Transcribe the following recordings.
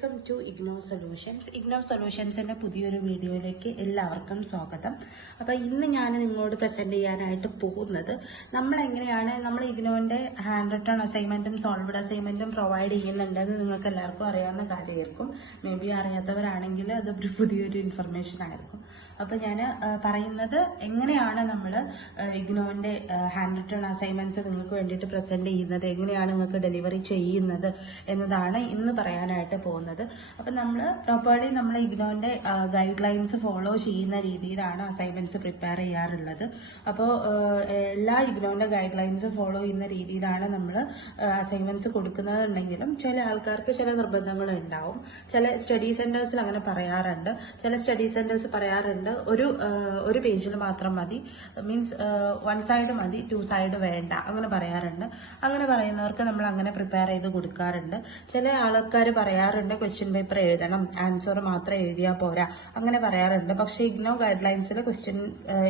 Welcome to IGNOU സൊല്യൂഷൻസിന്റെ പുതിയൊരു വീഡിയോയിലേക്ക് എല്ലാവർക്കും സ്വാഗതം. അപ്പോൾ ഇന്ന് ഞാൻ നിങ്ങളോട് പ്രസന്റ് ചെയ്യാനായിട്ട് പോകുന്നത് നമ്മൾ ഇഗ്നോന്റെ ഹാൻഡ് റിട്ടൺ അസൈൻമെന്റും സോൾവഡ് അസൈൻമെന്റും പ്രൊവൈഡ് ചെയ്യുന്നുണ്ടെന്ന് നിങ്ങൾക്ക് എല്ലാവർക്കും അറിയാവുന്ന കാര്യമായിരിക്കും. മേ ബി അറിയാത്തവരാണെങ്കിൽ അത് പുതിയൊരു ഇൻഫർമേഷൻ ആയിരിക്കും. അപ്പോൾ ഞാൻ പറയുന്നത് എങ്ങനെയാണ് നമ്മൾ ഇഗ്നോന്റെ ഹാൻഡ് റിട്ടൺ അസൈൻമെന്റ്സ് നിങ്ങൾക്ക് വേണ്ടിയിട്ട് പ്രസന്റ് ചെയ്യുന്നത്, എങ്ങനെയാണ് നിങ്ങൾക്ക് ഡെലിവറി ചെയ്യുന്നത് എന്നതാണ് ഇന്ന് പറയാനായിട്ട് പോകുന്നത്. അപ്പം നമ്മൾ ഇഗ്നോന്റെ ഗൈഡ് ലൈൻസ് ഫോളോ ചെയ്യുന്ന രീതിയിലാണ് അസൈൻമെന്റ്സ് പ്രിപ്പയർ ചെയ്യാറുള്ളത്. അപ്പോൾ എല്ലാ ഇഗ്നോന്റെ ഗൈഡ് ലൈൻസ് ഫോളോ ചെയ്യുന്ന രീതിയിലാണ് നമ്മൾ അസൈൻമെന്റ്സ് കൊടുക്കുന്നതെന്നുണ്ടെങ്കിലും ചില ആൾക്കാർക്ക് ചില നിർബന്ധങ്ങൾ ഉണ്ടാവും. ചില സ്റ്റഡി സെന്റേഴ്സിൽ അങ്ങനെ പറയാറുണ്ട്. ചില സ്റ്റഡി സെന്റേഴ്സ് പറയാറുണ്ട് ഒരു പേജിൽ മാത്രം മതി, മീൻസ് 1 സൈഡ് മതി, 2 സൈഡ് വേണ്ട, അങ്ങനെ പറയാറുണ്ട്. അങ്ങനെ പറയുന്നവർക്ക് നമ്മൾ അങ്ങനെ പ്രിപ്പയർ ചെയ്ത് കൊടുക്കാറുണ്ട്. ചില ആൾക്കാർ പറയാറുണ്ട് ക്വസ്റ്റ്യൻ പേപ്പർ എഴുതണം, ആൻസർ മാത്രം എഴുതിയാൽ പോരാ, അങ്ങനെ പറയാറുണ്ട്. പക്ഷേ ഇഗ്നോ ഗൈഡ് ലൈൻസിൽ ക്വസ്റ്റ്യൻ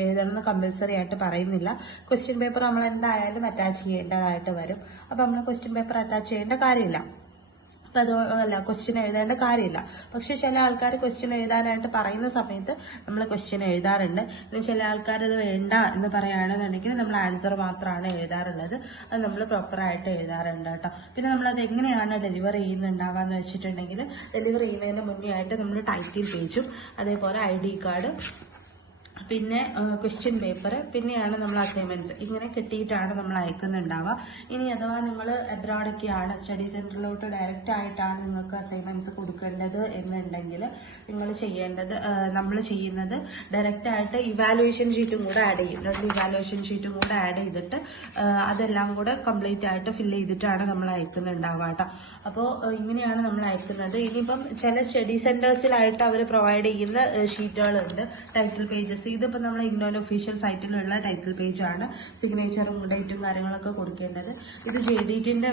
എഴുതണമെന്ന് കമ്പൽസറി ആയിട്ട് പറയുന്നില്ല. ക്വസ്റ്റ്യൻ പേപ്പർ നമ്മൾ എന്തായാലും അറ്റാച്ച് ചെയ്യേണ്ടതായിട്ട് വരും. അപ്പം നമ്മൾ ക്വസ്റ്റ്യൻ പേപ്പർ അറ്റാച്ച് ചെയ്യേണ്ട കാര്യമില്ല. അപ്പം അതല്ല, ക്വസ്റ്റ്യൻ എഴുതേണ്ട കാര്യമില്ല. പക്ഷെ ചില ആൾക്കാർ ക്വസ്റ്റ്യൻ എഴുതാനായിട്ട് പറയുന്ന സമയത്ത് നമ്മൾ ക്വസ്റ്റ്യൻ എഴുതാറുണ്ട്. പിന്നെ ചില ആൾക്കാർ അത് വേണ്ട എന്ന് പറയുകയാണെന്നുണ്ടെങ്കിൽ നമ്മൾ ആൻസർ മാത്രമാണ് എഴുതാറുള്ളത്. അത് നമ്മൾ പ്രോപ്പറായിട്ട് എഴുതാറുണ്ട് കേട്ടോ. പിന്നെ നമ്മളത് എങ്ങനെയാണ് ഡെലിവർ ചെയ്യുന്നുണ്ടാവാന്ന് വെച്ചിട്ടുണ്ടെങ്കിൽ, ഡെലിവർ ചെയ്യുന്നതിന് മുന്നേ ആയിട്ട് നമ്മൾ ടൈറ്റിൽ പേജും അതേപോലെ ID കാർഡ്, പിന്നെ ക്വസ്റ്റ്യൻ പേപ്പർ, പിന്നെയാണ് നമ്മൾ അസൈൻമെന്റ്സ് ഇങ്ങനെ കിട്ടിയിട്ടാണ് നമ്മൾ അയക്കുന്നുണ്ടാവുക. ഇനി അഥവാ നിങ്ങൾ എബ്രോഡൊക്കെയാണ്, സ്റ്റഡി സെന്ററിലോട്ട് ഡയറക്റ്റ് ആയിട്ടാണ് നിങ്ങൾക്ക് അസൈൻമെന്റ്സ് കൊടുക്കേണ്ടത് എന്നുണ്ടെങ്കിൽ നമ്മൾ ചെയ്യുന്നത് ഡയറക്റ്റ് ആയിട്ട് ഇവാലുവേഷൻ ഷീറ്റും കൂടെ ആഡ് ചെയ്യും. 2 ഇവാലുവേഷൻ ഷീറ്റും കൂടെ ആഡ് ചെയ്തിട്ട് അതെല്ലാം കൂടെ കംപ്ലീറ്റ് ആയിട്ട് ഫില്ല് ചെയ്തിട്ടാണ് നമ്മൾ അയക്കുന്നുണ്ടാവുക കേട്ടോ. അപ്പോൾ ഇങ്ങനെയാണ് നമ്മൾ അയക്കുന്നത്. ഇനിയിപ്പം ചില സ്റ്റഡി സെന്റേഴ്സിലായിട്ട് അവർ പ്രൊവൈഡ് ചെയ്യുന്ന ഷീറ്റുകളുണ്ട്, ടൈറ്റിൽ പേജസ്. ഇതിപ്പോൾ നമ്മൾ ഇഗ്നോന്റെ ഒഫീഷ്യൽ സൈറ്റിലുള്ള ടൈറ്റിൽ പേജാണ്. സിഗ്നേച്ചറും ഡേറ്റും കാര്യങ്ങളൊക്കെ കൊടുക്കേണ്ടത്. ഇത് JDTന്റെ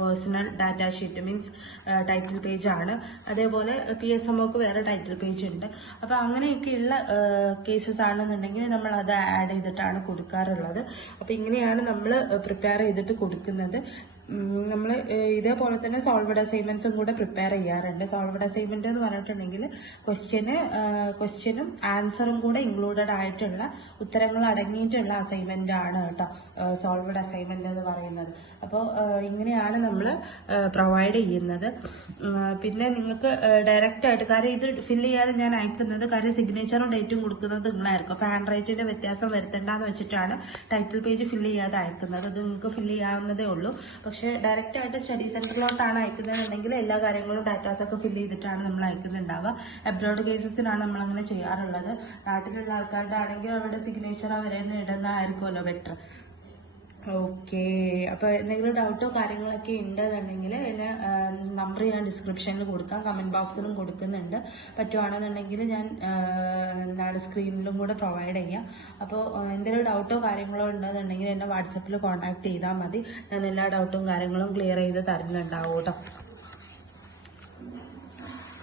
personal data sheet, means title പേജാണ്. അതേപോലെ PSMOക്ക് വേറെ ടൈറ്റിൽ പേജ് ഉണ്ട്. അപ്പോൾ അങ്ങനെയൊക്കെയുള്ള കേസസ് ആണെന്നുണ്ടെങ്കിൽ നമ്മൾ അത് ആഡ് ചെയ്തിട്ടാണ് കൊടുക്കാറുള്ളത്. അപ്പോൾ ഇങ്ങനെയാണ് നമ്മൾ പ്രിപ്പയർ ചെയ്തിട്ട് കൊടുക്കുന്നത്. നമ്മൾ ഇതേപോലെ തന്നെ സോൾവഡ് അസൈൻമെന്റ്സും കൂടെ പ്രിപ്പയർ ചെയ്യാറുണ്ട്. സോൾവഡ് അസൈൻമെന്റ് എന്ന് പറഞ്ഞിട്ടുണ്ടെങ്കിൽ ക്വസ്റ്റ്യനും ആൻസറും കൂടെ ഇൻക്ലൂഡഡ് ആയിട്ടുള്ള ഉത്തരങ്ങൾ അടങ്ങിയിട്ടുള്ള അസൈൻമെന്റ് ആണ് കേട്ടോ സോൾവഡ് അസൈൻമെന്റ് എന്ന് പറയുന്നത്. അപ്പോൾ ഇങ്ങനെയാണ് നമ്മൾ പ്രൊവൈഡ് ചെയ്യുന്നത്. പിന്നെ നിങ്ങൾക്ക് ഡയറക്റ്റ് ആയിട്ട്, കാര്യം ഇത് ഫില്ല് ചെയ്യാതെ ഞാൻ അയക്കുന്നത്, കാര്യം സിഗ്നേച്ചറും ഡേറ്റും കൊടുക്കുന്നത് നിങ്ങളായിരിക്കും. അപ്പോൾ ഹാൻഡ് റൈറ്റിന്റെ വ്യത്യാസം വരുത്തേണ്ടെന്ന് വെച്ചിട്ടാണ് ടൈറ്റിൽ പേജ് ഫില്ല് ചെയ്യാതെ അയക്കുന്നത്. അത് നിങ്ങൾക്ക് ഫില്ല് ചെയ്യാവുന്നതേ ഉള്ളൂ. പക്ഷെ ഡയറക്റ്റ് ആയിട്ട് സ്റ്റഡി സെന്ററിലോട്ടാണ് അയക്കുന്നതെന്നുണ്ടെങ്കിൽ എല്ലാ കാര്യങ്ങളും ഡാറ്റാസൊക്കെ ഫില്ല് ചെയ്തിട്ടാണ് നമ്മൾ അയക്കുന്നുണ്ടാവുക. അബ്രോഡ് കേസസിനാണ് നമ്മൾ അങ്ങനെ ചെയ്യാറുള്ളത്. നാട്ടിലുള്ള ആൾക്കാരുടെ ആണെങ്കിൽ അവരുടെ സിഗ്നേച്ചർ അവരെ ഇടുന്നതായിരിക്കുമല്ലോ ബെറ്റർ. ഓക്കെ, അപ്പോൾ എന്തെങ്കിലും ഡൗട്ടോ കാര്യങ്ങളൊക്കെ ഉണ്ടെന്നുണ്ടെങ്കിൽ എന്നെ നമ്പർ ഞാൻ ഡിസ്ക്രിപ്ഷനിൽ കൊടുക്കാം, കമന്റ് ബോക്സിലും കൊടുക്കുന്നുണ്ട്. പറ്റുവാണെന്നുണ്ടെങ്കിൽ ഞാൻ സ്ക്രീനിലും കൂടെ പ്രൊവൈഡ് ചെയ്യാം. അപ്പോൾ എന്തെങ്കിലും ഡൗട്ടോ കാര്യങ്ങളോ ഉണ്ടെന്നുണ്ടെങ്കിൽ എന്നെ വാട്സപ്പിൽ കോൺടാക്ട് ചെയ്താൽ മതി. ഞാൻ എല്ലാ ഡൗട്ടും കാര്യങ്ങളും ക്ലിയർ ചെയ്ത് തരുന്നുണ്ടാവും കേട്ടോ.